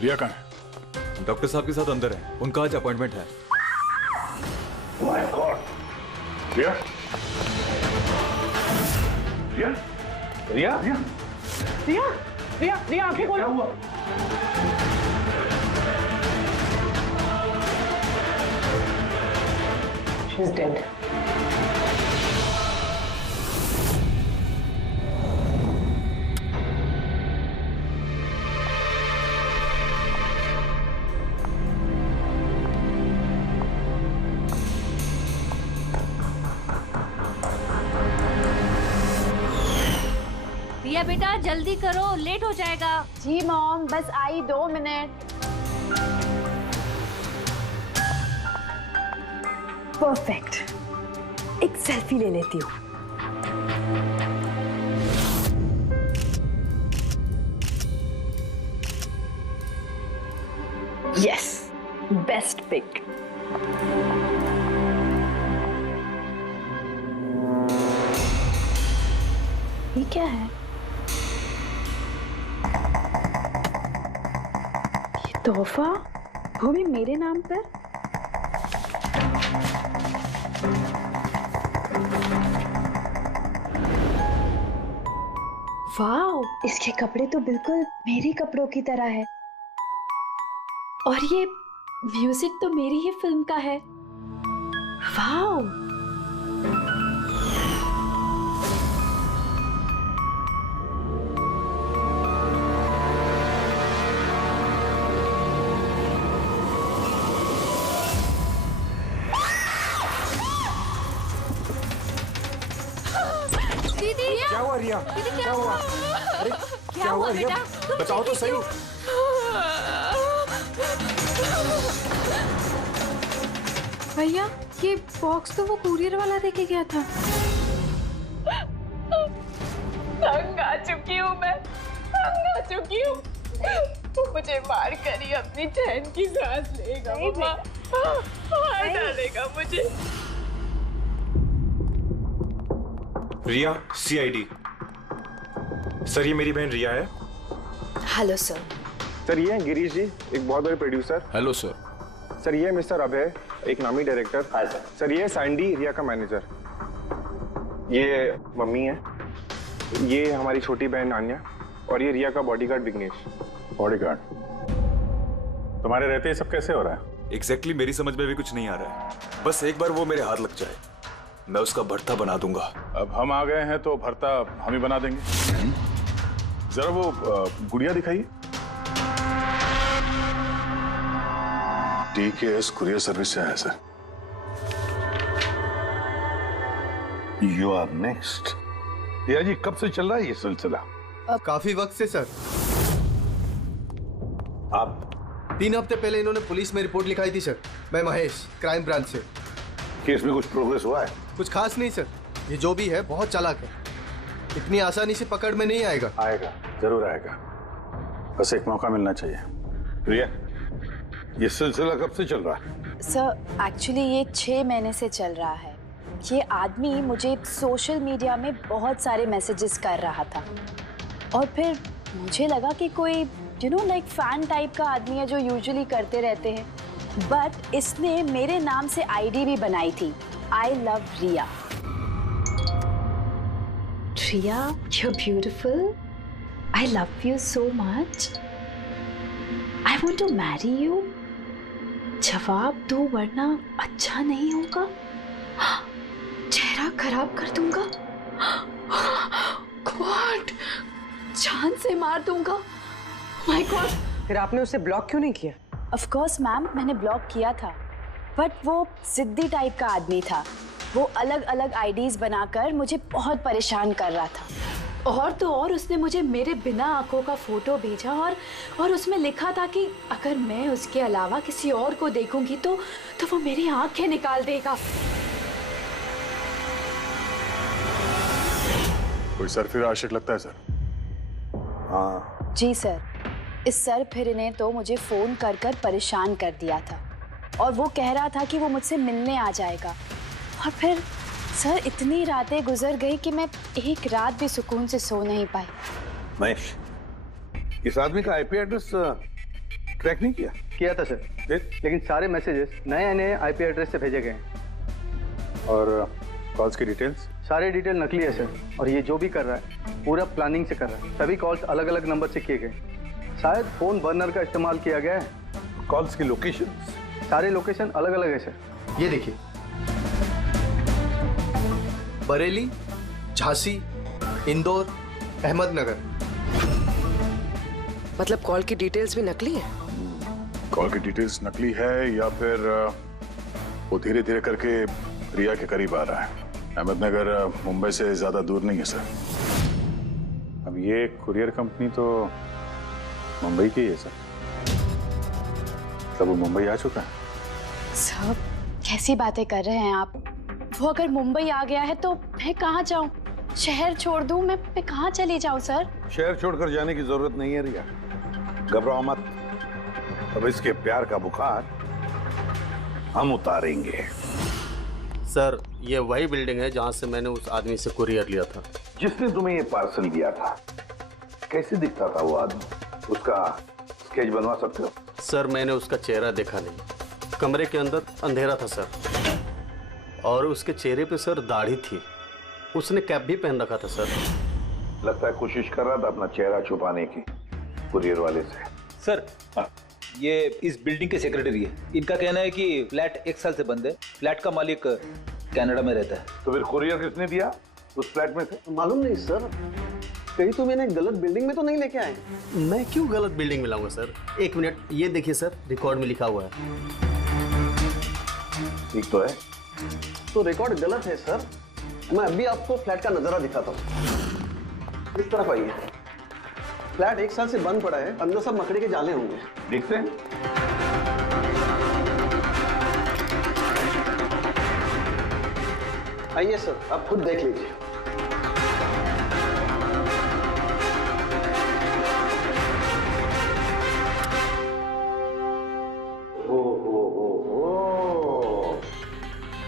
रिया कहाँ है? डॉक्टर साहब के साथ अंदर है, उनका आज अपॉइंटमेंट है। My God. रिया? रिया? रिया? रिया? रिया, रिया, रिया आंखें खोलो। क्या हुआ? She's dead. रिया बेटा जल्दी करो, लेट हो जाएगा। जी मॉम, बस आई 2 मिनट। परफेक्ट, एक सेल्फी ले लेती हूँ। Yes, best pic. ये क्या है? ये तोहफा, वो भी मेरे नाम पर। वाओ, इसके कपड़े तो बिल्कुल मेरे कपड़ों की तरह है। और ये म्यूजिक तो मेरी ही फिल्म का है। वाओ, दीदी क्या हुआ रिया? दीदी क्या हुआ? अरे क्या हुआ रिया? बेटा? बताओ तो सही। भैया ये बॉक्स तो वो कुरियर वाला देके गया था। तंग आ चुकी हूँ मैं, तंग आ चुकी हूँ। वो मुझे मार कर ही अपनी चैन की सांस लेगा। मम्मा मार डालेगा मुझे। रिया, सीआईडी। सर ये मेरी बहन रिया है। Hello sir. सर ये हैं गिरीश जी, एक बहुत बड़े प्रोड्यूसर। Hello sir. सर ये है मिस्टर अभय, एक नामी डायरेक्टर। Hi sir. सर ये है सैंडी, रिया का मैनेजर। ये मम्मी है, ये हमारी छोटी बहन नान्या, और ये रिया का बॉडीगार्ड विघ्नेश। बॉडीगार्ड? तुम्हारे रहते ही सब कैसे हो रहा है? एग्जैक्टली मेरी समझ में भी कुछ नहीं आ रहा है। बस एक बार वो मेरे हाथ लग जाए, मैं उसका भर्ता बना दूंगा। अब हम आ गए हैं तो भरता हम ही बना देंगे। जरा वो गुड़िया दिखाइए। DKS कुरियर सर्विस से आया sir. You are next. Riya ji कब से चल रहा है ये सिलसिला? काफी वक्त से सर। आप 3 हफ्ते पहले इन्होंने पुलिस में रिपोर्ट लिखाई थी सर। मैं महेश, क्राइम ब्रांच से। केस में कुछ प्रोग्रेस हुआ है? कुछ खास नहीं सर, ये जो भी है बहुत चालाक है, इतनी आसानी से पकड़ में नहीं आएगा। आएगा, जरूर आएगा, बस एक मौका मिलना चाहिए। रिया ये सिलसिला कब से चल रहा है? सर एक्चुअली ये 6 महीने से चल रहा है। ये आदमी मुझे सोशल मीडिया में बहुत सारे मैसेजेस कर रहा था, और फिर मुझे लगा कि कोई लाइक फैन टाइप का आदमी है जो यूजुअली करते रहते हैं। बट इसने मेरे नाम से आईडी भी बनाई थी, I love Riya. Riya, you're beautiful. I love you so much. I want to marry you. जवाब दो वरना अच्छा नहीं होगा। चेहरा खराब कर दूंगा। गॉड, जान से मार दूंगा। My God. फिर आपने उसे ब्लॉक क्यों नहीं किया? ऑफ कोर्स मैम, मैंने ब्लॉक किया था, बट वो जिद्दी टाइप का आदमी था। वो अलग अलग आईडीज बनाकर मुझे बहुत परेशान कर रहा था। और तो और उसने मुझे मेरे बिना आंखों का फोटो भेजा, और उसमें लिखा था कि अगर मैं उसके अलावा किसी और को देखूंगी तो वो मेरी आंखें निकाल देगा। कोई सरफिर आशिक लगता है सर। हाँ जी सर, इस सरफिरे ने तो मुझे फोन कर कर परेशान कर दिया था, और वो कह रहा था कि वो मुझसे मिलने आ जाएगा। और फिर सर इतनी रातें गुजर गई कि मैं एक रात भी सुकून से सो नहीं पाई। महेश, इस आदमी का आईपी एड्रेस क्रैक नहीं किया? किया था सर, फिर? लेकिन सारे मैसेजेस नए नए आईपी एड्रेस से भेजे गए हैं। और कॉल्स की डिटेल्स? सारे डिटेल नकली है सर, और ये जो भी कर रहा है पूरा प्लानिंग से कर रहा है। सभी कॉल्स अलग अलग नंबर से किए गए, शायद फोन बर्नर का इस्तेमाल किया गया है। कॉल्स की लोकेशन? सारे लोकेशन अलग अलग है सर। ये देखिए, बरेली, झांसी, इंदौर, अहमदनगर। मतलब कॉल की डिटेल्स भी नकली है? कॉल की डिटेल्स नकली है या फिर वो धीरे धीरे करके रिया के करीब आ रहा है। अहमदनगर मुंबई से ज्यादा दूर नहीं है सर। अब ये कुरियर कंपनी तो मुंबई की है सर। तब वो मुंबई आ चुका है। सर कैसी बातें कर रहे हैं आप? वो अगर मुंबई आ गया है तो मैं कहाँ जाऊँ? शहर छोड़ दूँ? मैं कहाँ चली जाऊँ सर? शहर छोड़कर जाने की जरूरत नहीं है रिया, घबराओ मत। अब इसके प्यार का बुखार हम उतारेंगे। सर ये वही बिल्डिंग है जहाँ से मैंने उस आदमी से कुरियर लिया था। जिसने तुम्हें ये पार्सल दिया था, कैसे दिखता था वो आदमी? उसका स्केच बनवा सकते हो? सर मैंने उसका चेहरा देखा नहीं, कमरे के अंदर अंधेरा था सर, और उसके चेहरे पे सर दाढ़ी थी। उसने कैप भी पहन रखा था सर। लगता है कोशिश कर रहा था अपना चेहरा छुपाने की कुरियर वाले से। सर ये इस बिल्डिंग के सेक्रेटरी है। इनका कहना है कि फ्लैट 1 साल से बंद है। फ्लैट का मालिक कनाडा में रहता है। तो फिर कुरियर किसने दिया उस फ्लैट में से? मालूम नहीं सर, कहीं तो मैंने गलत बिल्डिंग में तो नहीं लेके आए। मैं क्यों गलत बिल्डिंग में लाऊंगा सर? एक मिनट, ये देखिए सर, रिकॉर्ड में लिखा हुआ है। ठीक तो है? तो रिकॉर्ड गलत है सर। मैं अभी आपको फ्लैट का नजारा दिखाता हूँ। इस तरफ आइए। फ्लैट 1 साल से बंद पड़ा है, अंदर सब मकड़ी के जाले होंगे। देखते हैं। आइए सर, आप खुद देख लीजिए।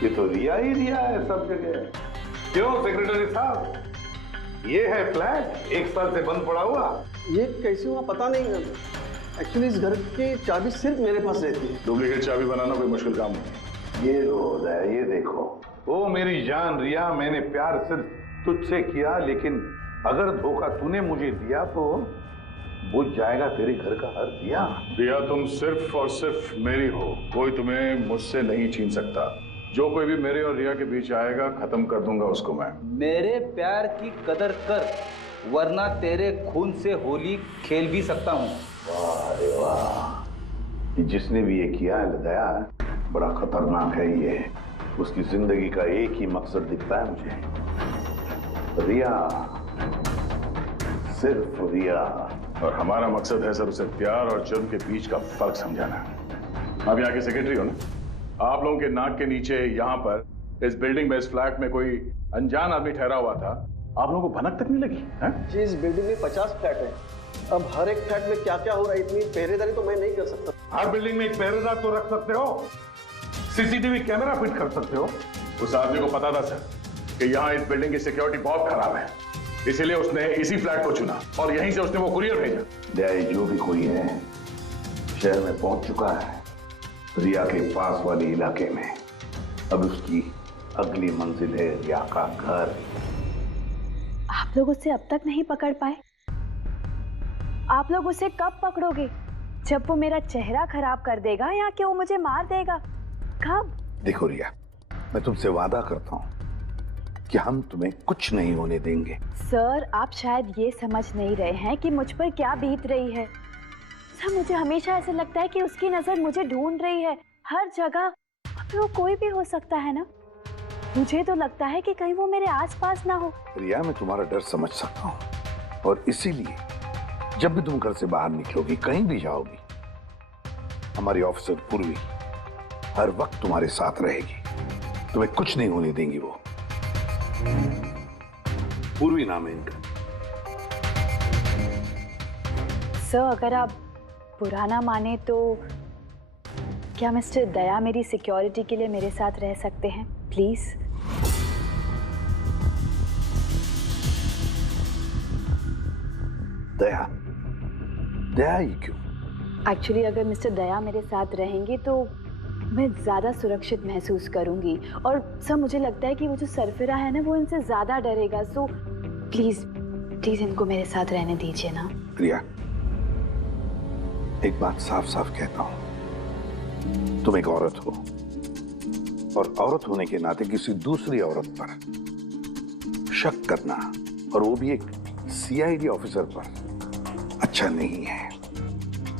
ये तो रिया ही रिया है सब जगह। क्यों सेक्रेटरी साहब, ये है फ्लैट 1 साल से बंद पड़ा हुआ। ये कैसे हुआ पता नहीं। एक्चुअली इस घर की चाबी सिर्फ मेरे पास रहती है। डुप्लीकेट चाबी बनाना कोई मुश्किल काम नहीं। ये रोज है, ये देखो। ओ मेरी जान रिया, मैंने प्यार सिर्फ तुझसे किया, लेकिन अगर धोखा तूने मुझे दिया तो बुझ जाएगा तेरे घर का हर दिया। रिया तुम सिर्फ और सिर्फ मेरी हो, कोई तुम्हें मुझसे नहीं छीन सकता। जो कोई भी मेरे और रिया के बीच आएगा खत्म कर दूंगा उसको मैं। मेरे प्यार की कदर कर, वरना तेरे खून से होली खेल भी सकता हूँ। वाह रे वाह, जिसने भी ये किया है दया, बड़ा खतरनाक है ये। उसकी जिंदगी का एक ही मकसद दिखता है मुझे, रिया, सिर्फ रिया। और हमारा मकसद है सर उसे प्यार और जुर्म के बीच का फर्क समझाना। आप यहाँ के सेक्रेटरी हो ना? आप लोगों के नाक के नीचे यहाँ पर इस बिल्डिंग में, इस फ्लैट में कोई अनजान आदमी ठहरा हुआ था। आप लोगों को भनक तक नहीं लगी है? जी इस बिल्डिंग में 50 फ्लैट है। अब हर एक फ्लैट में क्या क्या हो रहा है इतनी पहरेदारी तो मैं नहीं कर सकता। हर बिल्डिंग में एक पहरेदार तो रख सकते हो, सीसीटीवी कैमरा फिट कर सकते हो। उस आदमी को पता था सर कि यहाँ इस बिल्डिंग की सिक्योरिटी बहुत खराब है, इसीलिए उसने इसी फ्लैट को चुना और यहीं से उसने वो कुरियर भेजा। दया जो भी कोई है शहर में पहुंच चुका है, रिया के पास वाले इलाके में। अब उसकी अगली मंजिल है रिया का घर। आप लोग उसे अब तक नहीं पकड़ पाए? आप लोग उसे कब पकड़ोगे? जब वो मेरा चेहरा खराब कर देगा या कि वो मुझे मार देगा? कब? देखो रिया, मैं तुमसे वादा करता हूँ कि हम तुम्हें कुछ नहीं होने देंगे। सर आप शायद ये समझ नहीं रहे हैं कि मुझ पर क्या बीत रही है। सर मुझे हमेशा ऐसा लगता है कि उसकी नजर मुझे ढूंढ रही है हर जगह। अब वो कोई भी हो सकता है ना। मुझे तो लगता है कि कहीं वो मेरे आसपास ना हो। रिया मैं तुम्हारा डर समझ सकता हूँ, और इसीलिए जब भी तुम घर से बाहर निकलोगी, कहीं भी जाओगी, हमारी ऑफिसर पूर्वी हर वक्त तुम्हारे साथ रहेगी। तुम्हें कुछ नहीं होने देंगी वो। पूर्वी नाम है इनका। सर अगर आप पुराना माने तो क्या मिस्टर दया मेरी सिक्योरिटी के लिए मेरे साथ रह सकते हैं प्लीज? दया? दया ही क्यों? एक्चुअली अगर मिस्टर दया मेरे साथ रहेंगे तो मैं ज़्यादा सुरक्षित महसूस करूंगी। और सर मुझे लगता है कि वो जो सरफिरा है ना वो इनसे ज़्यादा डरेगा। सो प्लीज़ प्लीज़ इनको मेरे साथ रहने दीजिए ना। रिया, एक बात साफ साफ कहता हूं, तुम एक औरत हो और औरत होने के नाते किसी दूसरी औरत पर शक करना, और वो भी एक सीआईडी ऑफिसर पर, अच्छा नहीं है।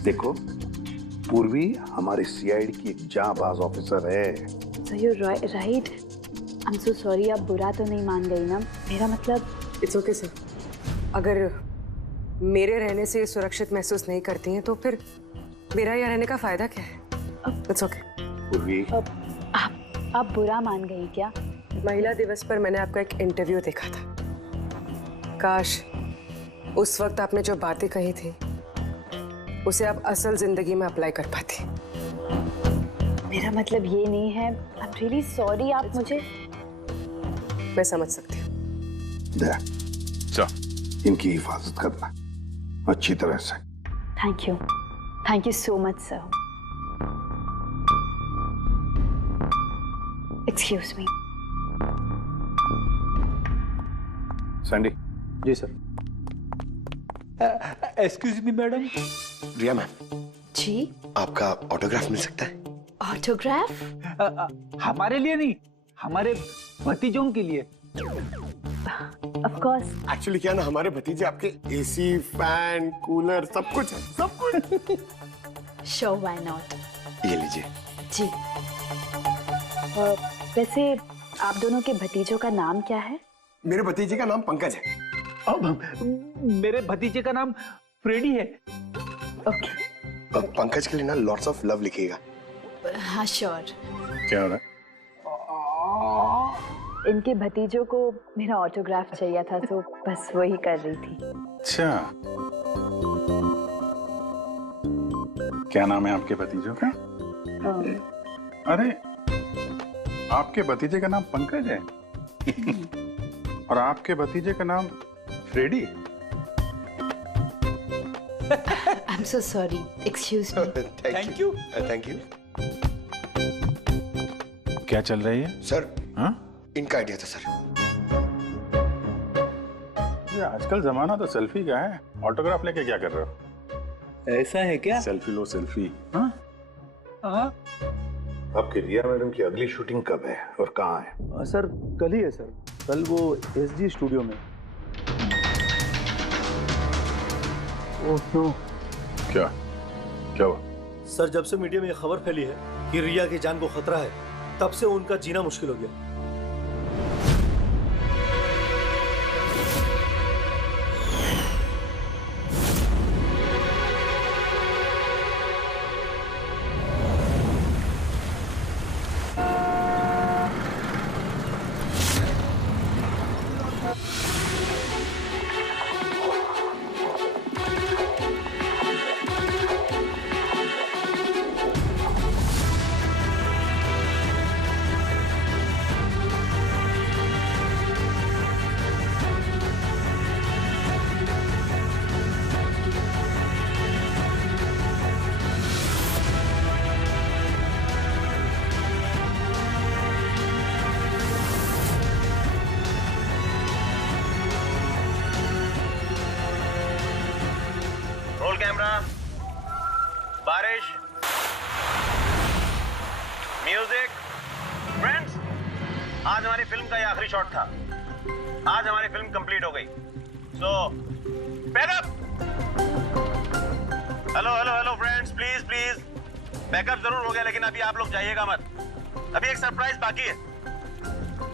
देखो, पूर्वी हमारे सीआईडी की एक जांबाज ऑफिसर है। So you right. I am so sorry, आप बुरा तो नहीं मान गई ना? मेरा मतलब इट्स ओके सर। अगर मेरे रहने से सुरक्षित महसूस नहीं करती हैं तो फिर मेरा यहाँ रहने का फायदा क्या है? It's okay. पूर्वी, आप बुरा मान गई क्या? महिला दिवस पर मैंने आपका एक इंटरव्यू देखा था। काश उस वक्त आपने जो बातें कही थी उसे आप असल जिंदगी में अप्लाई कर पाती। मेरा मतलब ये नहीं है। आई एम रियली सॉरी। आप मुझे, मैं समझ सकती हूँ। दया, इनकी हिफाजत करना अच्छी तरह से। Thank you so much sir. Excuse me. Sandy. जी sir. Excuse me madam. Riya ma'am ji, आपका ऑटोग्राफ मिल सकता है? ऑटोग्राफ? हमारे लिए नहीं, हमारे भतीजों के लिए। Of course. एक्चुअली क्या ना, हमारे भतीजे आपके एसी, फैन, कूलर सब कुछ है, सब कुछ। Show why not. ये लीजिए। जी। वैसे आप दोनों के भतीजों का नाम क्या है? मेरे भतीजे का नाम पंकज है। मेरे भतीजे का नाम फ्रेडी है। ओके। पंकज के लिए ना लॉट्स ऑफ लव लिखिएगा। हाँ श्योर। क्या हो रहा है? इनके भतीजों को मेरा ऑटोग्राफ चाहिए था तो बस वही कर रही थी। अच्छा, क्या नाम है आपके भतीजों का? अरे, आपके भतीजे का नाम पंकज है और आपके भतीजे का नाम Freddie. I am so sorry, excuse me. Thank you. Thank you. क्या चल रही है सर? हाँ? इनका आइडिया था सर। ये आजकल जमाना तो सेल्फी का है, ऑटोग्राफ लेके क्या कर रहे हो? ऐसा है क्या? सेल्फी लो सेल्फी। हाँ? आपकी रिया मैडम की अगली शूटिंग कब है और कहाँ है? सर कल ही है सर, कल वो एसजी स्टूडियो में। Oh no. क्या हुआ? सर जब से मीडिया में ये खबर फैली है कि रिया की जान को खतरा है, तब से उनका जीना मुश्किल हो गया। कैमरा, बारिश, म्यूजिक। फ्रेंड्स, आज हमारी फिल्म का ये आखिरी शॉट था। आज हमारी फिल्म कंप्लीट हो गई। So backup. Hello friends, please backup जरूर हो गया, लेकिन अभी आप लोग जाइएगा मत। अभी एक सरप्राइज बाकी है।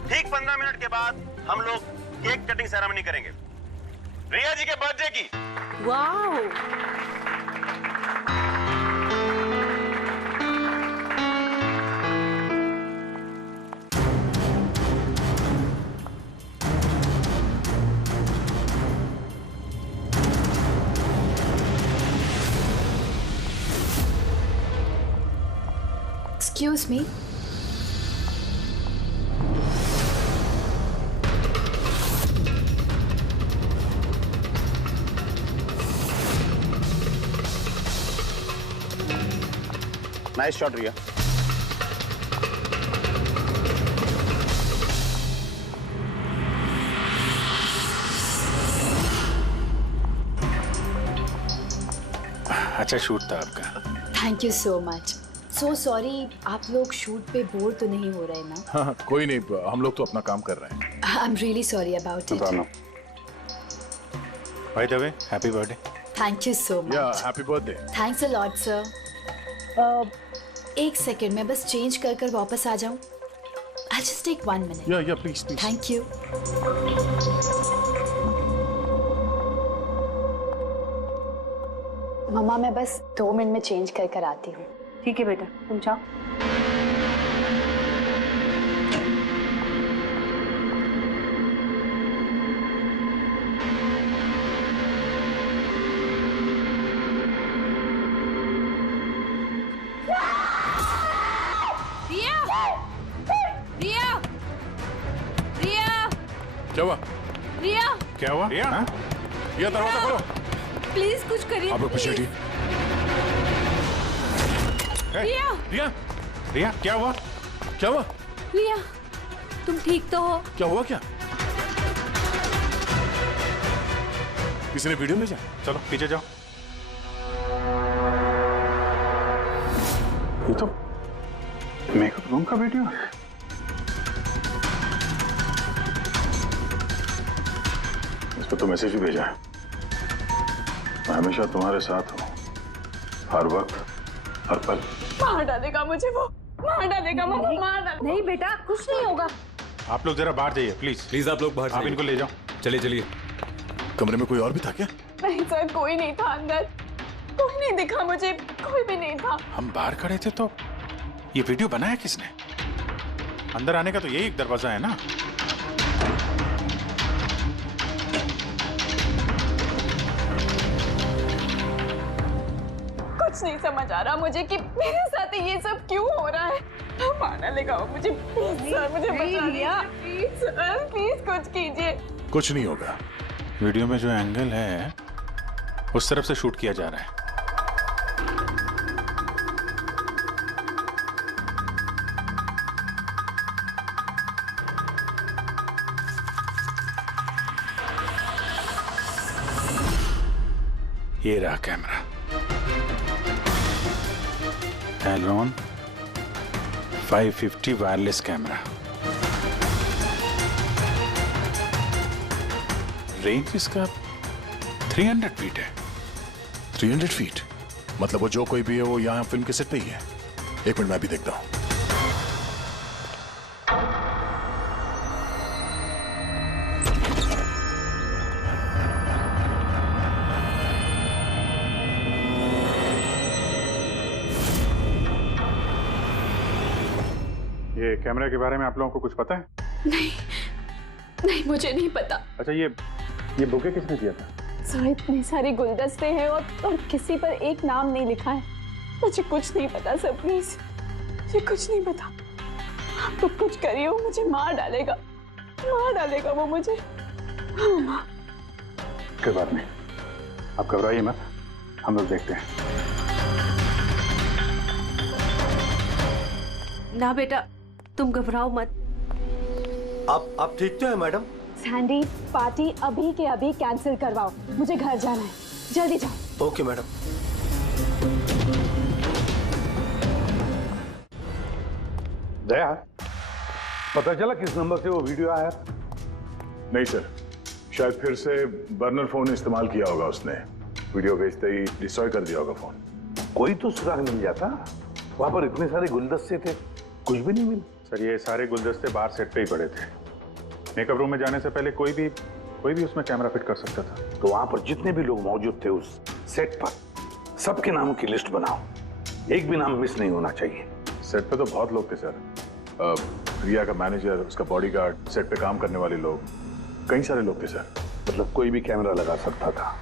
ठीक 15 मिनट के बाद हम लोग केक कटिंग सेरेमनी करेंगे, रिया जी के बर्थडे की। Wow. Excuse me. Nice shot Riya. अच्छा शूट था आपका। Thank you so much. So sorry, आप लोग शूट पे बोर तो नहीं हो रहे ना? हाँ कोई नहीं, हम लोग तो अपना काम कर रहे हैं। I am really sorry about it. By the way happy birthday. Thank you so much. Yeah happy birthday. Thanks a lot sir. एक सेकेंड, मैं बस चेंज कर कर वापस आ जाऊं। I just take 1 minute. Yeah please please. Thank you. मम्मा मैं बस 2 मिनट में चेंज कर कर आती हूँ। ठीक है बेटा, तुम जाओ। रिया! रिया! रिया! क्या हुआ? रिया! क्या हुआ? रिया? रिया दरवाजा खोलो। प्लीज कुछ करिए। आप लोग पीछे हटिए। रिया! रिया! रिया क्या हुआ? क्या हुआ? रिया, तुम ठीक तो हो? क्या हुआ क्या? किसी ने वीडियो भेजा? चलो पीछे जाओ। ये तो मेकअप रूम का वीडियो है। इस पर तो मैसेज भी भेजा है। मैं हमेशा तुम्हारे साथ हूँ, हर वक्त हर पल। मार डालेगा मुझे वो, मार डालेगा मम्मा, मार डालेगा। नहीं बेटा, कुछ नहीं होगा। आप लोग जरा बाहर जाइए प्लीज। प्लीज आप लोग बाहर आप इनको ले जाओ। चलिए चलिए। कमरे में कोई और भी था क्या? नहीं सर, कोई नहीं था अंदर, कोई नहीं दिखा मुझे, कोई भी नहीं था। हम बाहर खड़े थे तो ये वीडियो बनाया किसने? अंदर आने का तो यही एक दरवाजा है ना। कुछ नहीं समझ आ रहा मुझे कि मेरे साथ ये सब क्यों हो रहा है। मार डालेगा वो मुझे। प्लीज सर, मुझे बचा लिया। प्लीज सर, प्लीज कुछ कीजिए। कुछ नहीं होगा। वीडियो में जो एंगल है उस तरफ से शूट किया जा रहा है। ये रहा camera. Elron 550 wireless camera. Range इसका 300 फीट है। 300 फीट? मतलब वो जो कोई भी है वो यहाँ फिल्म के सेट पे ही है। एक मिनट मैं भी देखता हूँ। ये कैमरा के बारे में आप लोगों को कुछ पता है? नहीं, नहीं मुझे नहीं पता। अच्छा ये बुके किसने दिया था? सर इतने सारे गुलदस्ते हैं और किसी पर एक नाम नहीं लिखा है। मुझे कुछ नहीं पता सर, प्लीज मुझे कुछ नहीं पता। आप तो कुछ करिए, वो मुझे मार डालेगा वो मुझे। कोई बात नहीं, आप घबराइए मत, हम लोग देखते हैं। ना बेटा, तुम घबराओ मत। आप ठीक तो है मैडम? सैंडी, पार्टी अभी के अभी कैंसिल करवाओ, मुझे घर जाना है, जल्दी जाओ। Okay madam. दया, पता चला किस नंबर से वो वीडियो आया? नहीं सर, शायद फिर से बर्नर फोन इस्तेमाल किया होगा उसने। वीडियो भेजते ही डिस्ट्रॉय कर दिया होगा फोन। कोई तो सुराग मिल जाता। वहां पर इतने सारे गुलदस्ते थे, कुछ भी नहीं मिला। सर ये सारे गुलदस्ते बाहर सेट पे ही पड़े थे। मेकअप रूम में जाने से पहले कोई भी उसमें कैमरा फिट कर सकता था। तो वहां पर जितने भी लोग मौजूद थे उस सेट पर, सबके नामों की लिस्ट बनाओ। एक भी नाम मिस नहीं होना चाहिए। सेट पे तो बहुत लोग थे सर। रिया का मैनेजर, उसका बॉडीगार्ड, सेट पे काम करने वाले लोग, कई सारे लोग थे सर। मतलब कोई भी कैमरा लगा सकता था।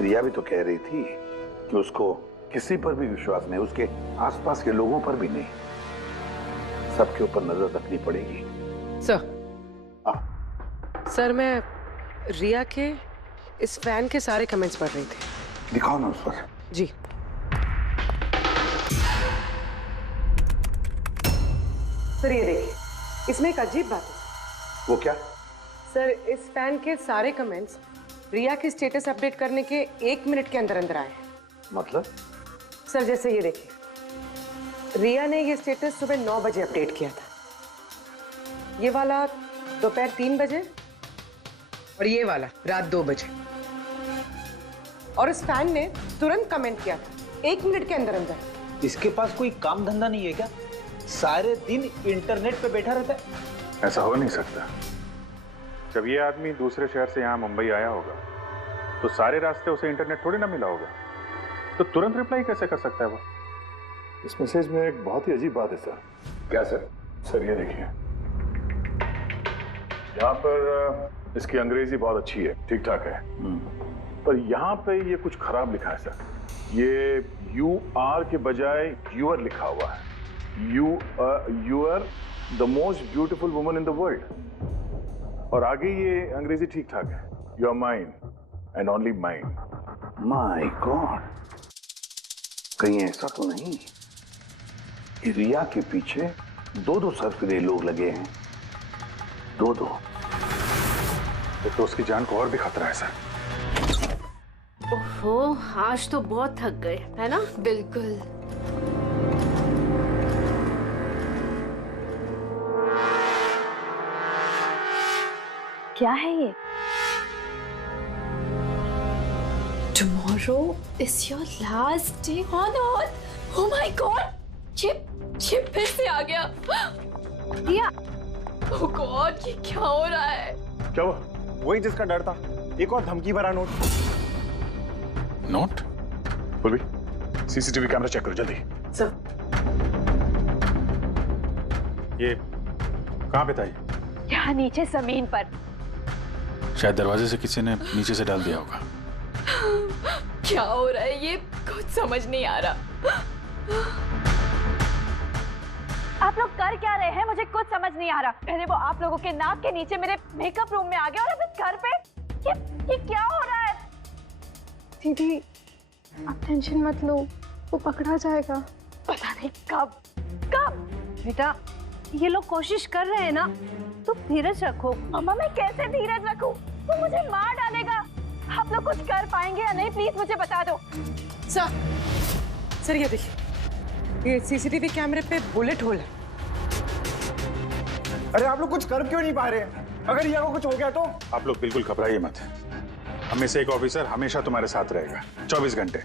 रिया भी तो कह रही थी कि उसको किसी पर भी विश्वास नहीं, उसके आसपास के लोगों पर भी नहीं। सबके ऊपर नजर रखनी पड़ेगी। सर मैं रिया के इस फैन के सारे कमेंट्स पढ़ रही थी। दिखाओ ना उस पर। जी। सर ये देखिए, इसमें एक अजीब बात है। वो क्या? सर इस फैन के सारे कमेंट्स रिया के स्टेटस अपडेट करने के 1 मिनट के अंदर अंदर आए हैं। मतलब? सर जैसे ये देखिए, रिया ने ये स्टेटस सुबह 9 बजे अपडेट किया था, ये वाला दोपहर 3 बजे और ये वाला रात 2 बजे। और इस फैन ने तुरंत कमेंट किया था 1 मिनट के अंदर अंदर। इसके पास कोई काम धंधा नहीं है क्या? सारे दिन इंटरनेट पे बैठा रहता है। ऐसा हो नहीं सकता। जब ये आदमी दूसरे शहर से यहाँ मुंबई आया होगा तो सारे रास्ते उसे इंटरनेट थोड़ी ना मिला होगा, तो तुरंत रिप्लाई कैसे कर सकता है वो? इस मैसेज में एक बहुत ही अजीब बात है सर। क्या सर? सर ये देखिए, यहाँ पर इसकी अंग्रेजी बहुत अच्छी है, ठीक ठाक है, पर यहाँ पे ये कुछ खराब लिखा है सर। ये यू आर के बजाय यूर लिखा हुआ है। You are the most beautiful woman in the world. और आगे ये अंग्रेजी ठीक ठाक है, you are mine and only mine. My god, कहीं ऐसा तो नहीं कि रिया के पीछे 2 सरफिरे लोग लगे हैं? 2। तो उसकी जान को और भी खतरा है सर। ओहो, आज तो बहुत थक गए, है ना? बिल्कुल। क्या है ये? Tomorrow is your last day on Earth. Oh my God! ये फिर से आ गया। रिया, oh God, ये क्या हो रहा है? क्या हुआ? वही जिसका डर था, एक और धमकी भरा नोट। नोट? बोल भी, सीसीटीवी कैमरा चेक करो जल्दी। सर ये कहाँ पे था ये? यहाँ नीचे जमीन पर। शायद दरवाजे से किसी ने नीचे से डाल दिया होगा। क्या हो रहा है? ये कुछ समझ नहीं आ रहा। आप लोग कर क्या रहे हैं? मुझे कुछ समझ नहीं आ रहा। पहले वो आप लोगों के नाक के नीचे मेरे मेकअप रूम में आ गया और अब इस घर पे ये क्या हो रहा है? दीदी आप टेंशन मत लो, वो पकड़ा जाएगा। पता नहीं कब। बेटा, ये लोग कोशिश कर रहे हैं ना, तो धीरज रखो। मम्मा मैं कैसे धीरज रखूं? वो मुझे मार डालेगा। आप लोग कुछ कर पाएंगे या नहीं, प्लीज मुझे बता दो। सर ये देखिए, ये सीसीटीवी कैमरे पे बुलेट होल है। अरे आप लोग कुछ कर क्यों नहीं पा रहे? अगर रिया को कुछ हो गया तो? आप लोग बिल्कुल घबराइए मत। हम में से एक ऑफिसर हमेशा तुम्हारे साथ रहेगा 24 घंटे।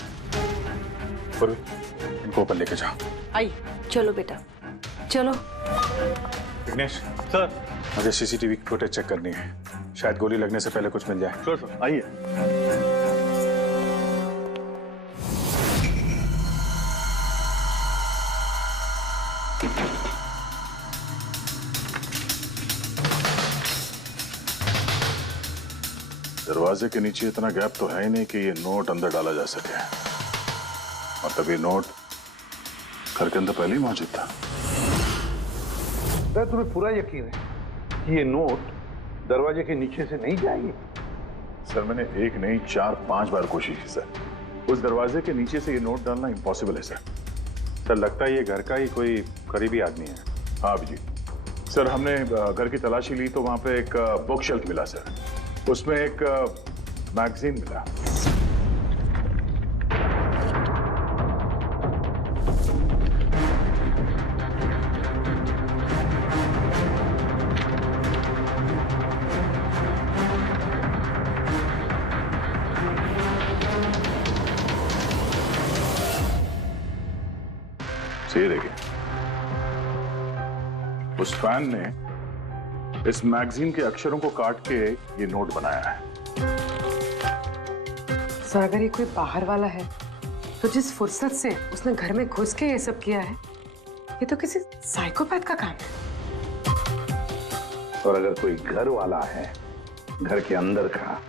इनको ऊपर लेके जाओ। आई। चलो बेटा, चलो। विघ्नेश सर, मुझे सीसीटीवी फुटेज चेक करनी है, शायद गोली लगने से पहले कुछ मिल जाए। सर सर आइए। दरवाजे के नीचे इतना गैप तो है ही नहीं कि ये नोट अंदर डाला जा सके, और तभी नोट घर के अंदर पहले ही मौजूद था। सर तुम्हें पूरा यकीन है कि ये नोट दरवाजे के नीचे से नहीं जाएंगे? सर मैंने 1 नहीं 4-5 बार कोशिश की सर। उस दरवाजे के नीचे से ये नोट डालना इम्पॉसिबल है सर। सर लगता है ये घर का ही कोई करीबी आदमी है। हाँ अभिजीत सर, हमने घर की तलाशी ली तो वहां पे एक बुक शेल्फ मिला सर, उसमें एक मैगजीन मिला। ये देखिए, उस फैन ने इस मैगजीन के अक्षरों को काट के ये नोट बनाया है। सर अगर ये कोई बाहर वाला है तो जिस फुर्सत से उसने घर में घुस के ये सब किया है, ये तो किसी साइकोपैथ का काम है। और अगर कोई घर वाला है घर के अंदर का,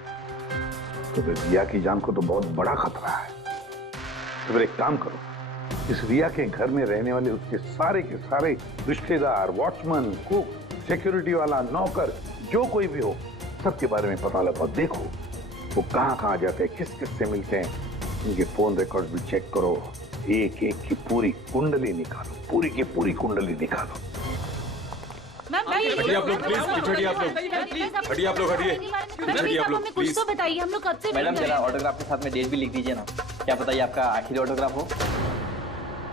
तो फिर रिया की जान को तो बहुत बड़ा खतरा है। तो फिर एक काम करो, इस रिया के घर में रहने वाले उसके सारे के सारे रिश्तेदार, वॉचमैन, कुक, सिक्योरिटी वाला, नौकर, जो कोई भी हो, सबके बारे में पता लगाओ। देखो वो कहाँ जाते हैं, किस किस से मिलते हैं, उनके फोन रिकॉर्ड भी चेक करो। एक एक की पूरी कुंडली निकालो, पूरी की पूरी कुंडली निकालो। हटिए आप लोग प्लीज, हटिए आप लोग, हटिए आप लोग, हटिए, हटिए आप लोग प्लीज। तो बताइए, हम लोग कब से मैडम जरा ऑटोग्राफ के साथ में डेट भी लिख दीजिए ना, क्या पता ये आपका आखिरी ऑटोग्राफ हो।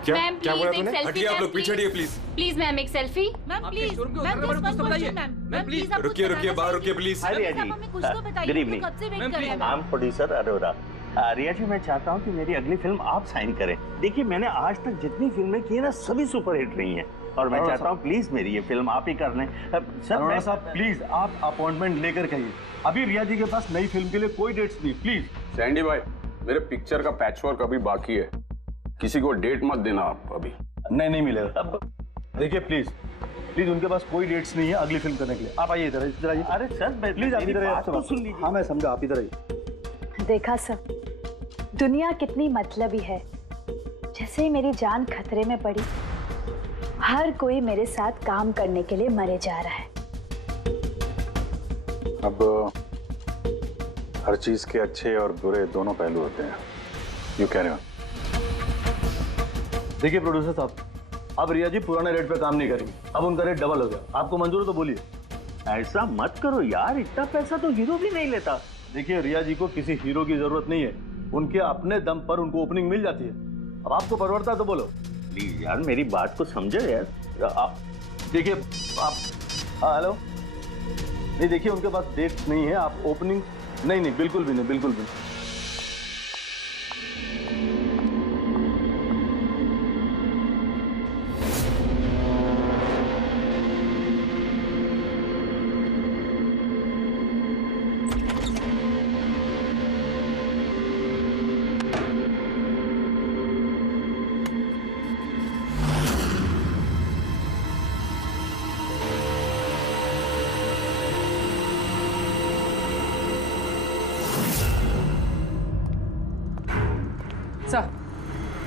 क्या मैम क्या बोला प्लीज तूने? एक हटिए आप लोग, पीछे हटिए प्लीज। प्लीज मैम एक selfie. Ma'am please, ma'am please, रुकिए रुकिए, बाहर रुकिए please. Hi Riya ji, good evening. I am producer Arora. Riya ji, मैं चाहता हूँ कि मेरी अगली फिल्म आप साइन करें। देखिए, मैंने आज तक जितनी फिल्में की है ना, सभी सुपरहिट रही हैं, और मैं चाहता हूँ प्लीज मेरी ये फिल्म आप ही कर लें। सर अरोड़ा साहब प्लीज आप अपॉइंटमेंट लेकर कहिए, अभी रिया जी के पास नई फिल्म के लिए कोई डेट्स नहीं, प्लीज। सैंडी भाई, मेरे पिक्चर का पैचवर्क अभी बाकी है, किसी को डेट मत देना आप अभी। नहीं मिलेगा। देखिए प्लीज प्लीज, उनके पास कोई डेट्स नहीं है अगली फिल्म करने के लिए। आप आइए इधर आइए। अरे सर प्लीज आप इधर आइए। तो सुन लीजिए। हाँ मैं समझा, आप इधर आइए। देखा सब, दुनिया कितनी मतलबी है। जैसे ही मेरी जान खतरे में पड़ी, हर कोई मेरे साथ काम करने के लिए मरे जा रहा है। अब हर चीज के अच्छे और बुरे दोनों पहलू होते हैं। You carry on. देखिए प्रोड्यूसर साहब, अब रिया जी पुराने रेट पे काम नहीं करेंगे, अब उनका रेट डबल हो गया। आपको मंजूर है तो बोलिए। ऐसा मत करो यार, इतना पैसा तो हीरो भी नहीं लेता। देखिए रिया जी को किसी हीरो की जरूरत नहीं है, उनके अपने दम पर उनको ओपनिंग मिल जाती है। अब आपको परवड़ता है तो बोलो। प्लीज यार मेरी बात को समझो यार। आप देखिए आप, हाँ हेलो, नहीं देखिए उनके पास डेट नहीं है, आप ओपनिंग नहीं बिल्कुल भी नहीं, बिल्कुल भी।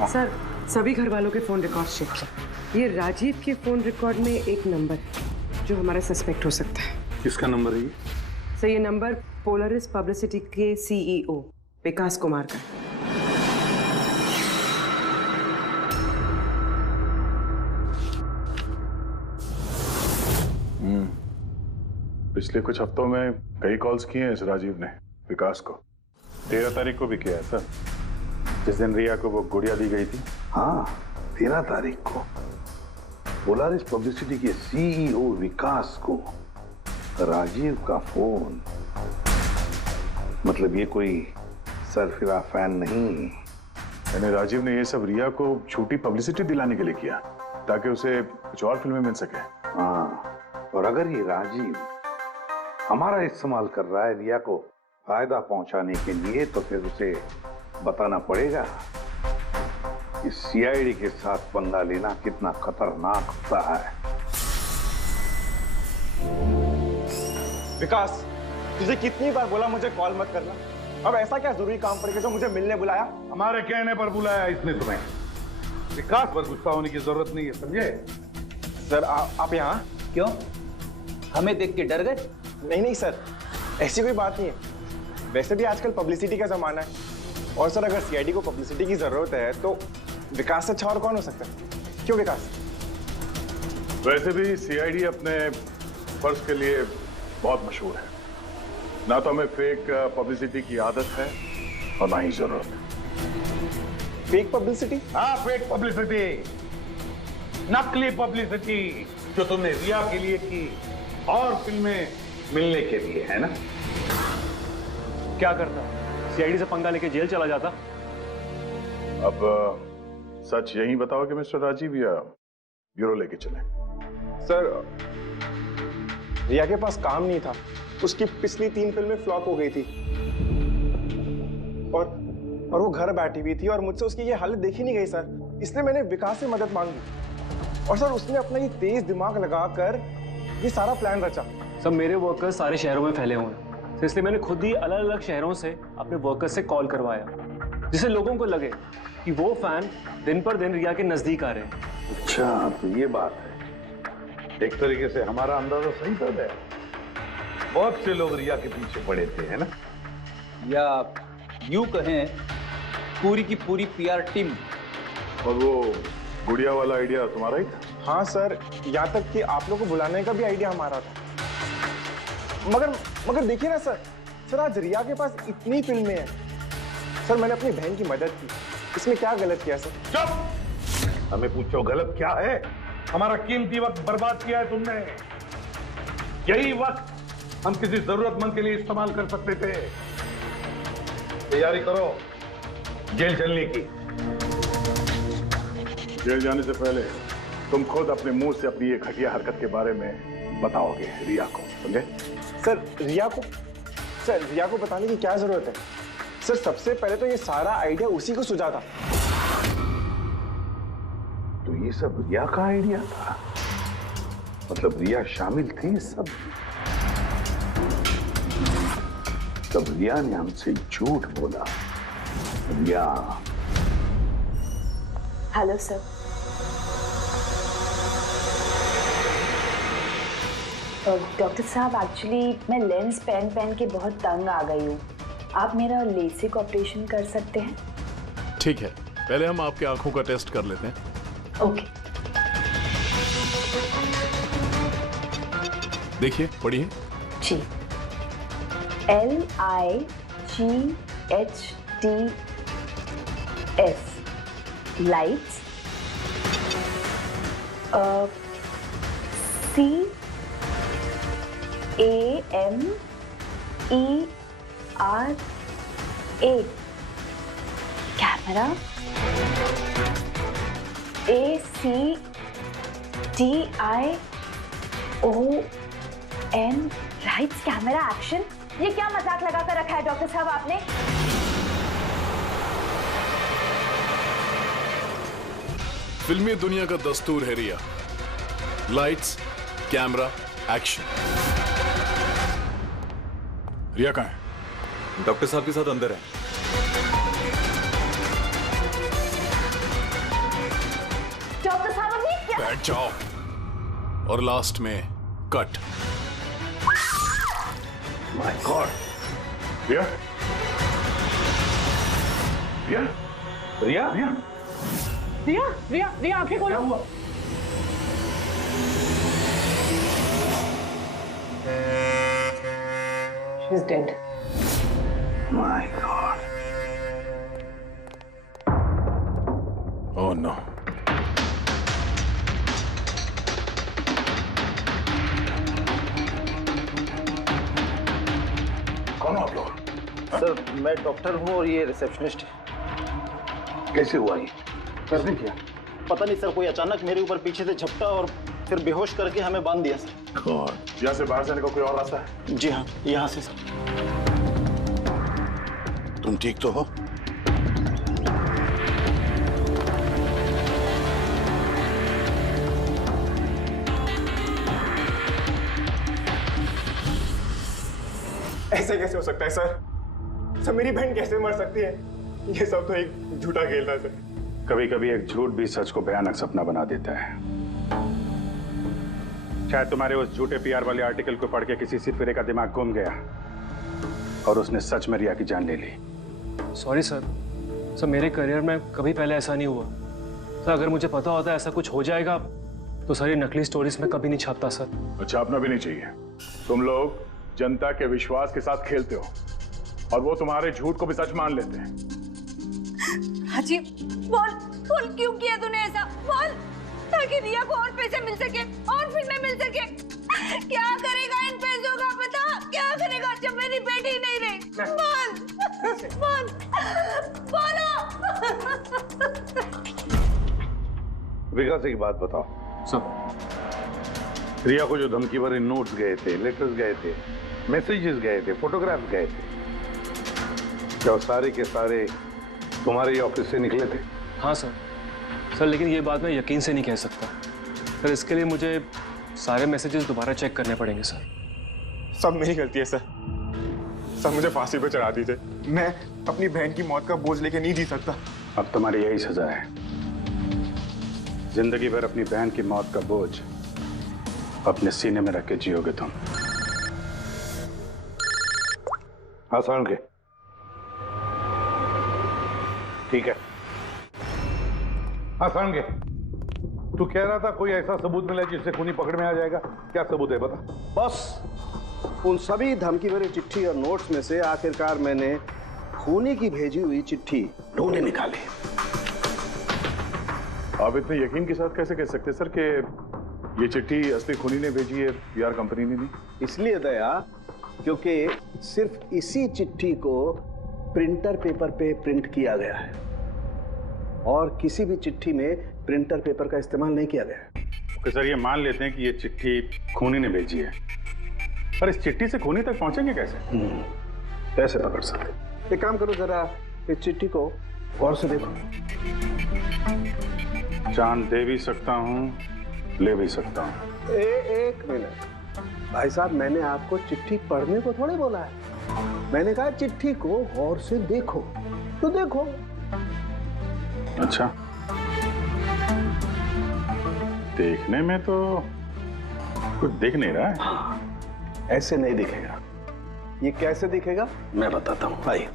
सर सभी घर वालों के फोन रिकॉर्ड चेक किए। ये राजीव के फोन रिकॉर्ड में एक नंबर है जो हमारा सस्पेक्ट हो सकता है। किसका नंबर है ये? सर ये नंबर पोलरिस पब्लिसिटी के सीईओ विकास कुमार का है। पिछले कुछ हफ्तों में कई कॉल्स किए हैं इस राजीव ने विकास को। 13 तारीख को भी किया है सर, जिस दिन रिया को वो गुड़िया दी गई थी। हाँ 13 तारीख को पोलारिस पब्लिसिटी के सीईओ विकास को राजीव का फोन। मतलब ये कोई सरफिरा फैन नहीं। यानी राजीव ने ये सब रिया को झूठी पब्लिसिटी दिलाने के लिए किया ताकि उसे कुछ और फिल्में मिल सके। हाँ, और अगर ये राजीव हमारा इस्तेमाल कर रहा है रिया को फायदा पहुंचाने के लिए, तो फिर उसे बताना पड़ेगा कि सीआईडी के साथ पंगा लेना कितना खतरनाक होता है। विकास, तुझे कितनी बार बोला मुझे कॉल मत करना? अब ऐसा क्या जरूरी काम पड़ गया जो मुझे मिलने बुलाया? हमारे कहने पर बुलाया इसने तुम्हें। विकास पर गुस्सा होने की जरूरत नहीं है, समझे? सर आप यहाँ क्यों? हमें देख के डर गए? नहीं सर, ऐसी कोई बात नहीं है। वैसे भी आजकल पब्लिसिटी का जमाना है, और सर अगर सीआईडी को पब्लिसिटी की जरूरत है तो विकास से अच्छा और कौन हो सकता है? क्यों विकास? वैसे भी सीआईडी अपने फर्ज के लिए बहुत मशहूर है। ना तो हमें फेक पब्लिसिटी की आदत है और ना ही जरूरत। Fake publicity? हाँ फेक पब्लिसिटी, नकली पब्लिसिटी जो तुमने रिया के लिए की और फिल्में मिलने के लिए, है ना? क्या करता? सीआईडी से पंगा लेके जेल चला जाता। अब सच यही बताओ कि मिस्टर राजीव या ब्यूरो लेके चले। सर रिया के पास काम नहीं था, उसकी पिछली 3 फिल्में फ्लॉप हो गई थी और वो घर बैठी हुई थी और मुझसे उसकी ये हालत देखी नहीं गई सर, इसलिए मैंने विकास से मदद मांगी। और सर उसने अपना ये तेज दिमाग लगाकर ये सारा प्लान रचा। सब मेरे वर्कर्स सारे शहरों में फैले हुए हैं, तो इसलिए मैंने खुद ही अलग अलग शहरों से अपने वर्कर्स से कॉल करवाया, जिससे लोगों को लगे कि वो फैन दिन पर दिन रिया के नजदीक आ रहे हैं। अच्छा तो ये बात है। एक तरीके से हमारा अंदाजा सही था। बहुत से लोग रिया के पीछे पड़े थे, है ना? या यूं कहें पूरी की पूरी पीआर टीम। और वो गुड़िया वाला आइडिया तुम्हारा ही था? हाँ सर, यहाँ तक कि आप लोगों को बुलाने का भी आइडिया हमारा था। मगर देखिए ना सर आज रिया के पास इतनी फिल्में हैं। सर मैंने अपनी बहन की मदद की, इसमें क्या गलत किया सर? चुप! हमें पूछो गलत क्या है? हमारा कीमती वक्त बर्बाद किया है तुमने। यही वक्त हम किसी जरूरतमंद के लिए इस्तेमाल कर सकते थे। तैयारी करो जेल चलने की। जेल जाने से पहले तुम खुद अपने मुंह से अपनी ये घटिया हरकत के बारे में बताओगे रिया को, समझे? सर रिया को बताने की क्या जरूरत है? सर सबसे पहले तो ये सारा आइडिया उसी को सुझा था। तो ये सब रिया का आइडिया था? मतलब रिया शामिल थी इस सब? तब रिया ने हमसे झूठ बोला। रिया। Hello sir. डॉक्टर साहब, एक्चुअली मैं लेंस पहन के बहुत तंग आ गई हूँ। आप मेरा लेसिक ऑपरेशन कर सकते हैं? ठीक है, पहले हम आपकी आंखों का टेस्ट कर लेते हैं। ओके। देखिए, पढ़िए। जी। LIGHTS lights. CAMERA camera. ACTION lights camera action. ये क्या मजाक लगा कर रखा है डॉक्टर साहब आपने? फिल्मी दुनिया का दस्तूर है Riya. Lights, camera, action. Riya कहाँ है? डॉक्टर साहब के साथ अंदर है। डॉक्टर साहब अभी क्या? बैठ जाओ। और लास्ट में cut. My God. Riya? Riya? Riya? Riya? Riya Riya Riya आंखें खोलो। क्या हुआ? She's dead. My God. Oh no. कौन हो आप लोग? सर मैं डॉक्टर हूँ और ये रिसेप्शनिस्ट है। कैसे हुआ ये? किसने किया? पता नहीं सर, कोई अचानक मेरे ऊपर पीछे से झपटा और फिर बेहोश करके हमें बांध दिया सर। यहाँ से बाहर जाने का कोई और रास्ता है? जी हाँ, यहाँ से सर। तुम ठीक तो हो? ऐसे कैसे हो सकता है सर? मेरी बहन कैसे मर सकती है? ये सब तो एक झूठा खेल था सर। कभी कभी एक झूठ भी सच को भयानक सपना बना देता है। शायद तुम्हारे उस झूठे पीआर वाले आर्टिकल को पढ़ के किसी सिरफिरे का दिमाग घूम गया और उसने सच में रिया की जान ले ली। सॉरी सर, मेरे करियर में कभी पहले ऐसा नहीं हुआ सर। अगर मुझे पता होता ऐसा कुछ हो जाएगा तो सारी नकली स्टोरीज में कभी नहीं छापता सर। छापना भी नहीं चाहिए। तुम लोग जनता के विश्वास के साथ खेलते हो और वो तुम्हारे झूठ को भी सच मान लेते हैं। राजीव, बोल क्यों किया तूने ऐसा? बोल, ताकि रिया को और पैसे मिल सके और फिल्में मिल सके। क्या करेगा इन पैसों का? पता क्या करेगा जब मेरी बेटी ही नहीं रही? बोल बोलो। विकास एक बात बताओ सर। रिया को जो धमकी भरे नोट्स गए थे, लेटर्स गए थे, मैसेजेस गए थे, फोटोग्राफ गए थे, क्या वो सारे के सारे तुम्हारे ही ऑफिस से निकले थे? हाँ सर, लेकिन ये बात मैं यकीन से नहीं कह सकता सर। इसके लिए मुझे सारे मैसेजेस दोबारा चेक करने पड़ेंगे सर। सब मेरी गलती है सर। मुझे फांसी पे चढ़ा दीजिए। मैं अपनी बहन की मौत का बोझ लेके नहीं जी सकता। अब तुम्हारी यही सजा है। जिंदगी भर अपनी बहन की मौत का बोझ अपने सीने में रख के जियोगे तुम। हाँ साउंड के ठीक है। हाँ साउंड के तू कह रहा था कोई ऐसा सबूत मिला जिससे खूनी पकड़ में आ जाएगा। क्या सबूत है बता। बस उन सभी धमकी भरी चिट्ठी और नोट्स में से आखिरकार मैंने खूनी की भेजी हुई चिट्ठी ढूंढे निकाली। आप इतने यकीन के साथ कैसे कह सकते सर कि ये चिट्ठी असली खूनी ने भेजी है, पीआर कंपनी ने नहीं? इसलिए दया, क्योंकि सिर्फ इसी चिट्ठी को प्रिंटर पेपर पे प्रिंट किया गया है और किसी भी चिट्ठी में प्रिंटर पेपर का इस्तेमाल नहीं किया गया है। ओके सर, ये मान लेते हैं कि ये चिट्ठी खूनी ने भेजी है, पर इस चिट्ठी से खूनी तक पहुंचेंगे कैसे? कैसे पकड़ सकते? एक काम करो, जरा इस चिट्ठी को गौर से देखो। चांद दे भी सकता हूँ, ले भी सकता हूँ। एक मिनट भाई साहब, मैंने आपको चिट्ठी पढ़ने को थोड़े बोला है। मैंने कहा चिट्ठी को गौर से देखो, तो देखो। अच्छा, देखने में तो कुछ दिख नहीं रहा है। ऐसे नहीं दिखेगा। ये कैसे दिखेगा मैं बताता हूँ, आइए।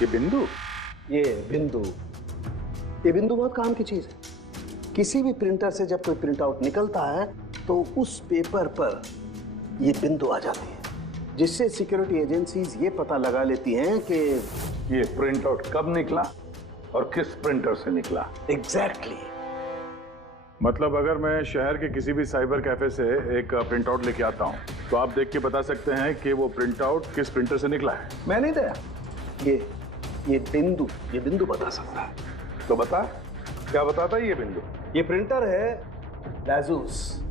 ये बिंदु, ये बिंदु बहुत काम की चीज है। किसी भी प्रिंटर से जब कोई प्रिंट आउट निकलता है तो उस पेपर पर ये बिंदु आ जाती है, जिससे सिक्योरिटी एजेंसीज ये पता लगा लेती हैं कि ये प्रिंट आउट कब निकला और किस प्रिंटर से निकला। एग्जैक्टली। मतलब अगर मैं शहर के किसी भी साइबर कैफे से एक प्रिंट आउट लेके आता हूँ तो आप देख के बता सकते हैं कि वो प्रिंट आउट किस प्रिंटर से निकला है? मैं नहीं दया, ये बिंदु बता सकता है। तो बता, क्या बताता है ये बिंदु? ये प्रिंटर है लाजूस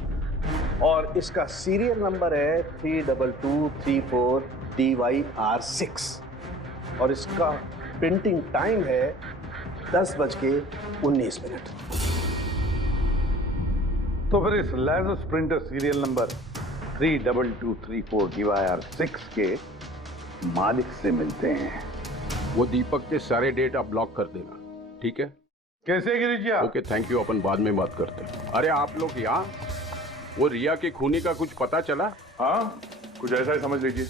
और इसका सीरियल नंबर है 32234 DYR6 और इसका प्रिंटिंग टाइम है 10:19। तो फिर इस लाजूस प्रिंटर सीरियल नंबर 32234 DYR6 के मालिक से मिलते हैं। वो दीपक के सारे डेटा ब्लॉक कर देना, ठीक है? कैसे गिरीश जी? ओके, थैंक यू, अपन बाद में बात करते हैं। अरे आप लोग यहाँ, वो रिया के खूनी का कुछ पता चला? हाँ, कुछ ऐसा ही समझ लीजिए,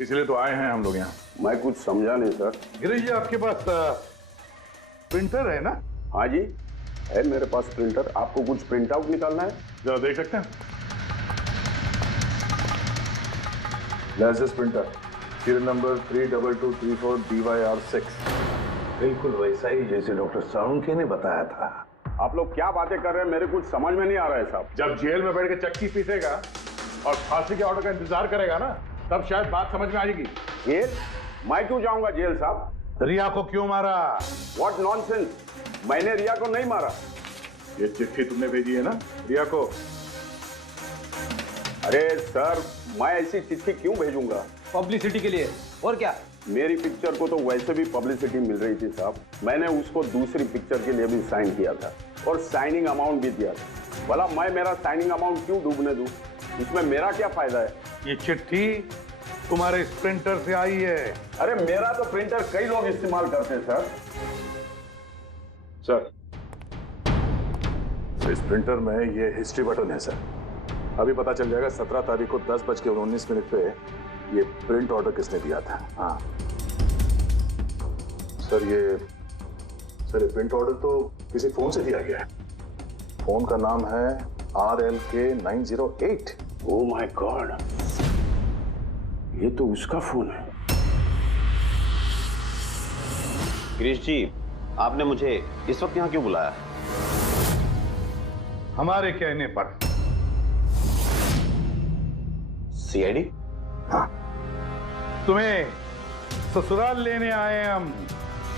इसलिए तो आए हैं हम लोग यहाँ। मैं कुछ समझा नहीं सर। गिरीश जी, आपके पास प्रिंटर है ना? हाँ जी, है मेरे पास प्रिंटर। आपको कुछ प्रिंट आउट निकालना है? जरा देख सकते हैं। License printer serial number 32234 DYR6। बिल्कुल वैसा ही जैसे डॉक्टर साळुंखे ने बताया था। आप लोग क्या बातें कर रहे हैं, मेरे कुछ समझ में नहीं आ रहा है साहब। जब जेल में बैठ के चक्की पीसेगा और फांसी के ऑर्डर का इंतजार करेगा ना, तब शायद बात समझ में आएगी। जेल? मैं क्यों जाऊंगा जेल साहब? रिया को क्यों मारा? व्हाट नॉनसेंस, मैंने रिया को नहीं मारा। ये चिट्ठी तुमने भेजी है ना रिया को? अरे सर, मैं ऐसी चिट्ठी क्यों भेजूंगा? पब्लिसिटी के लिए, और क्या? मेरी पिक्चर को तो वैसे भी पब्लिसिटी मिल रही थी साहब। मैंने उसको दूसरी पिक्चर के लिए भी साइन किया था और साइनिंग अमाउंट भी दिया था। भला मैं मेरा साइनिंग अमाउंट क्यों डूबने दूं? इसमें मेरा क्या फायदा है? ये चिट्ठी तुम्हारे इस प्रिंटर से आई है। अरे मेरा तो प्रिंटर कई लोग इस्तेमाल करते हैं सर। सर, इस प्रिंटर में ये हिस्ट्री बटन है सर। अभी पता चल जाएगा 17 तारीख को 10:19 पे ये प्रिंट ऑर्डर किसने दिया था। हाँ सर, ये प्रिंट ऑर्डर तो किसी फोन से दिया गया है। फोन का नाम है RLK908। ओह माय गॉड, ये तो उसका फोन है। गिरीश जी, आपने मुझे इस वक्त यहाँ क्यों बुलाया? हमारे कहने पर। CID? हाँ, तुम्हें ससुराल लेने आए हैं हम,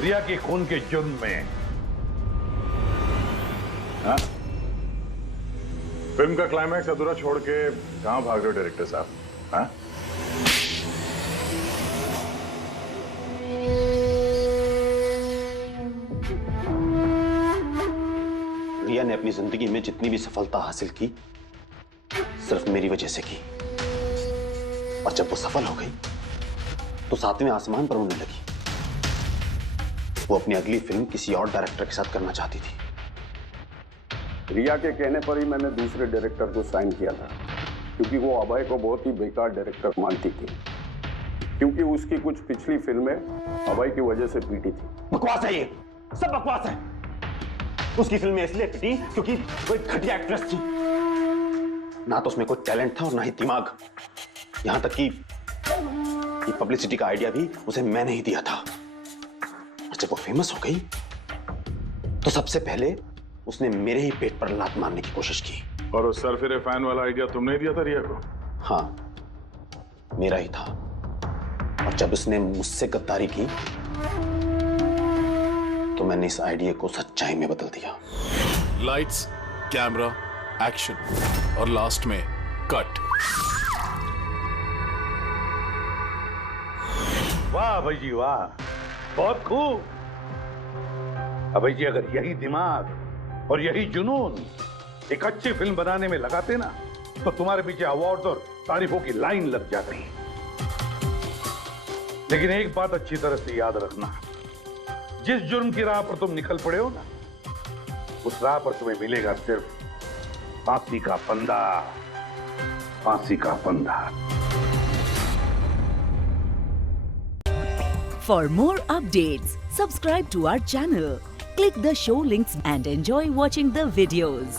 रिया के खून के जुर्म में। हाँ? फिल्म का क्लाइमैक्स अधूरा छोड़ के कहां भाग रहे हो डायरेक्टर साहब? हाँ? रिया ने अपनी जिंदगी में जितनी भी सफलता हासिल की सिर्फ मेरी वजह से की, और जब वो सफल हो गई तो 7वें आसमान पर उड़ने लगी। वो अपनी अगली फिल्म किसी और डायरेक्टर के साथ करना चाहती थी, रिया के कहने पर ही मैंने दूसरे डायरेक्टर को साइन किया था, क्योंकि वो अभय को बहुत ही बेकार डायरेक्टर मानती थी, क्योंकि उसकी कुछ पिछली फिल्में अभय की वजह से पीटी थी। बकवास है, ये सब बकवास है। उसकी फिल्में इसलिए पिटी क्योंकि वो एक घटिया एक्ट्रेस थी। ना तो उसमें कोई टैलेंट था और ना ही दिमाग। यहां तक कि पब्लिसिटी का आइडिया भी उसे मैंने ही दिया था। और जब वो फेमस हो गई तो सबसे पहले उसने मेरे ही पेट पर लात मारने की कोशिश की। और उस सरफिरे फैन वाला आइडिया तुमने ही दिया था रिया को? हाँ, मेरा ही था। और जब उसने मुझसे गद्दारी की तो मैंने इस आइडिया को सच्चाई में बदल दिया। लाइट्स, कैमरा, एक्शन और लास्ट में कट। वाह भाई जी वाह, बहुत खूब। अभय जी, अगर यही दिमाग और यही जुनून एक अच्छी फिल्म बनाने में लगाते ना, तो तुम्हारे पीछे अवार्ड और तारीफों की लाइन लग जाती। लेकिन एक बात अच्छी तरह से याद रखना, जिस जुर्म की राह पर तुम निकल पड़े हो ना, उस राह पर तुम्हें मिलेगा सिर्फ फांसी का फंदा, फांसी का फंदा। For more updates, subscribe to our channel, click the show links and enjoy watching the videos.